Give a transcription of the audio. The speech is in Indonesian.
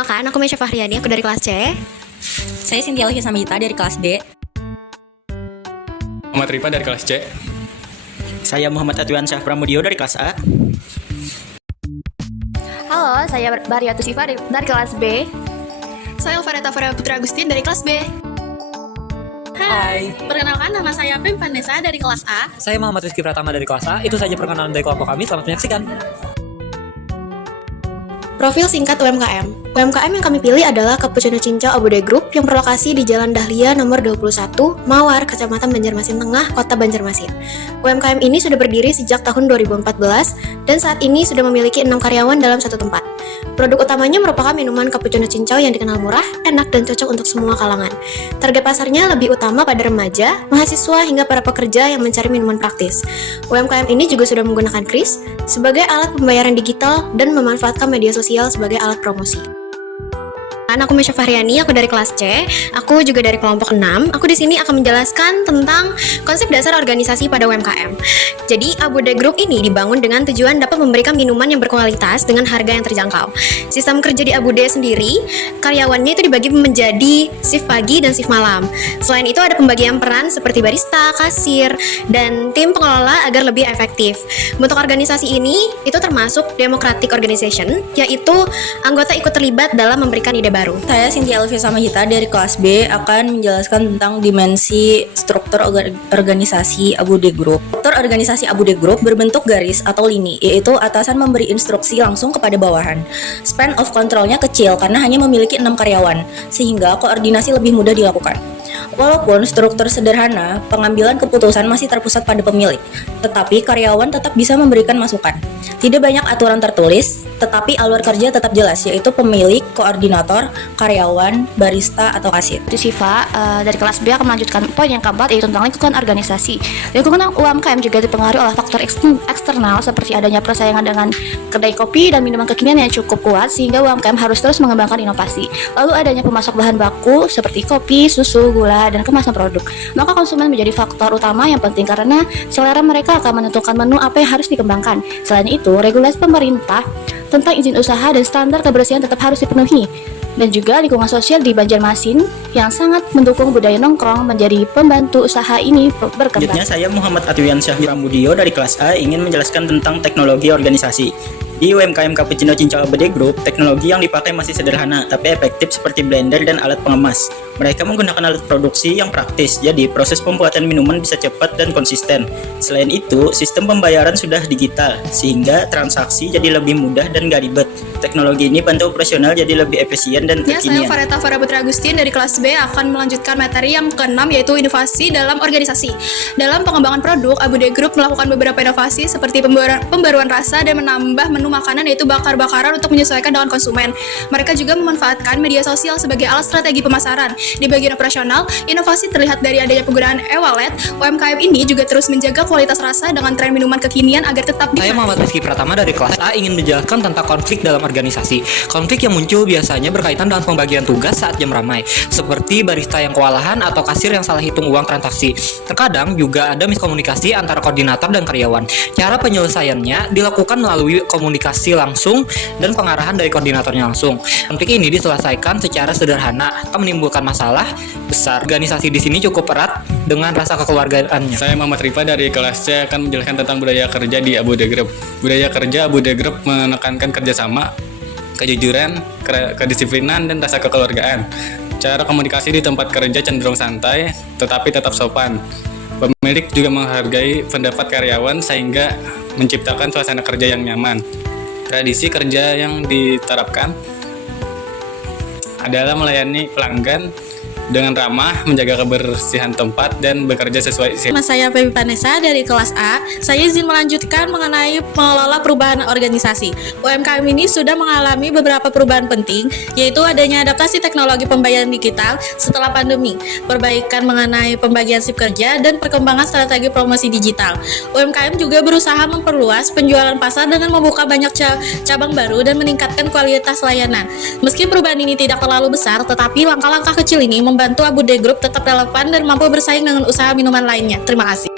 Perkenalkan, aku Mesya Fahriani, aku dari kelas C. Saya Cynthia Alvia Samahita dari kelas D. Muhammad Rifa dari kelas C. Saya Muhammad Atuan Syah Pramudio dari kelas A. Halo, saya Bariyatu Sifa dari kelas B. Saya Alvareta Farah Putra Agustin dari kelas B. Hai. Perkenalkan, nama saya Pim Vanessa dari kelas A. Saya Muhammad Rizky Pratama dari kelas A. Itu saja perkenalan dari kelompok kami. Selamat menyaksikan. Profil singkat UMKM. UMKM yang kami pilih adalah Cappuccino Cincau Abude Group yang berlokasi di Jalan Dahlia nomor 21, Mawar, Kecamatan Banjarmasin Tengah, Kota Banjarmasin. UMKM ini sudah berdiri sejak tahun 2014 dan saat ini sudah memiliki 6 karyawan dalam satu tempat. Produk utamanya merupakan minuman cappuccino cincau yang dikenal murah, enak, dan cocok untuk semua kalangan. Target pasarnya lebih utama pada remaja, mahasiswa, hingga para pekerja yang mencari minuman praktis. UMKM ini juga sudah menggunakan kris sebagai alat pembayaran digital dan memanfaatkan media sosial sebagai alat promosi. Aku Mesya Fahriani, aku dari kelas C. Aku juga dari kelompok 6. Aku di sini akan menjelaskan tentang konsep dasar organisasi pada UMKM. Jadi, Abude Group ini dibangun dengan tujuan dapat memberikan minuman yang berkualitas dengan harga yang terjangkau. Sistem kerja di Abude sendiri, karyawannya itu dibagi menjadi shift pagi dan shift malam. Selain itu ada pembagian peran seperti barista, kasir, dan tim pengelola agar lebih efektif. Bentuk organisasi ini itu termasuk democratic organization, yaitu anggota ikut terlibat dalam memberikan ide baru. Saya Cynthia Alvia Samahita dari kelas B akan menjelaskan tentang dimensi struktur organisasi Abude Group. Struktur organisasi Abude Group berbentuk garis atau lini, yaitu atasan memberi instruksi langsung kepada bawahan. Span of control-nya kecil karena hanya memiliki 6 karyawan, sehingga koordinasi lebih mudah dilakukan. Walaupun struktur sederhana, pengambilan keputusan masih terpusat pada pemilik, tetapi karyawan tetap bisa memberikan masukan. Tidak banyak aturan tertulis, tetapi alur kerja tetap jelas, yaitu pemilik, koordinator, karyawan, barista, atau kasir. Itu Siva dari kelas B akan melanjutkan poin yang keempat, yaitu tentang lingkungan organisasi. Lingkungan UMKM juga dipengaruhi oleh faktor eksternal seperti adanya persaingan dengan kedai kopi dan minuman kekinian yang cukup kuat, sehingga UMKM harus terus mengembangkan inovasi. Lalu adanya pemasok bahan baku seperti kopi, susu, gula, dan kemasan produk. Maka konsumen menjadi faktor utama yang penting karena selera mereka akan menentukan menu apa yang harus dikembangkan. Selain itu, regulasi pemerintah tentang izin usaha dan standar kebersihan tetap harus dipenuhi. Dan juga lingkungan sosial di Banjarmasin yang sangat mendukung budaya nongkrong menjadi pembantu usaha ini berkembang. Selanjutnya saya Muhammad Atuan Syah Pramudio dari kelas A ingin menjelaskan tentang teknologi organisasi. Di UMKM Cappuccino Cincau Abude Group, teknologi yang dipakai masih sederhana, tapi efektif seperti blender dan alat pengemas. Mereka menggunakan alat produksi yang praktis, jadi proses pembuatan minuman bisa cepat dan konsisten. Selain itu, sistem pembayaran sudah digital, sehingga transaksi jadi lebih mudah dan gak ribet. Teknologi ini bantu operasional jadi lebih efisien dan Saya kekinian. Alvareta Farah Putra Agustin dari kelas B akan melanjutkan materi yang ke-6, yaitu inovasi dalam organisasi. Dalam pengembangan produk, Abude Group melakukan beberapa inovasi seperti pembaruan rasa dan menambah menu makanan, yaitu bakar-bakaran untuk menyesuaikan dengan konsumen. Mereka juga memanfaatkan media sosial sebagai alat strategi pemasaran. Di bagian operasional, inovasi terlihat dari adanya penggunaan e-wallet. UMKM ini juga terus menjaga kualitas rasa dengan tren minuman kekinian agar tetap Saya Muhammad Rizky Pratama dari kelas A ingin menjelaskan tentang konflik dalam organisasi. Konflik yang muncul biasanya berkaitan dengan pembagian tugas saat jam ramai, seperti barista yang kewalahan atau kasir yang salah hitung uang transaksi. Terkadang juga ada miskomunikasi antara koordinator dan karyawan. Cara penyelesaiannya dilakukan melalui komunikasi langsung dan pengarahan dari koordinatornya langsung. Konflik ini diselesaikan secara sederhana atau menimbulkan masalah besar. Organisasi di sini cukup erat dengan rasa kekeluargaannya. Saya Muhammad Rifa dari kelas C akan menjelaskan tentang budaya kerja di Abude Group. Budaya kerja Abude Group menekankan kerjasama, kejujuran, kedisiplinan, dan rasa kekeluargaan. Cara komunikasi di tempat kerja cenderung santai, tetapi tetap sopan. Pemilik juga menghargai pendapat karyawan sehingga menciptakan suasana kerja yang nyaman. Tradisi kerja yang diterapkan adalah melayani pelanggan dengan ramah, menjaga kebersihan tempat, dan bekerja sesuai isi. Nama saya Feby Vanessa dari kelas A. Saya izin melanjutkan mengenai mengelola perubahan organisasi. UMKM ini sudah mengalami beberapa perubahan penting, yaitu adanya adaptasi teknologi pembayaran digital setelah pandemi, perbaikan mengenai pembagian shift kerja, dan perkembangan strategi promosi digital. UMKM juga berusaha memperluas penjualan pasar dengan membuka banyak cabang baru dan meningkatkan kualitas layanan. Meski perubahan ini tidak terlalu besar, tetapi langkah-langkah kecil ini membantu Abude Group tetap relevan dan mampu bersaing dengan usaha minuman lainnya. Terima kasih.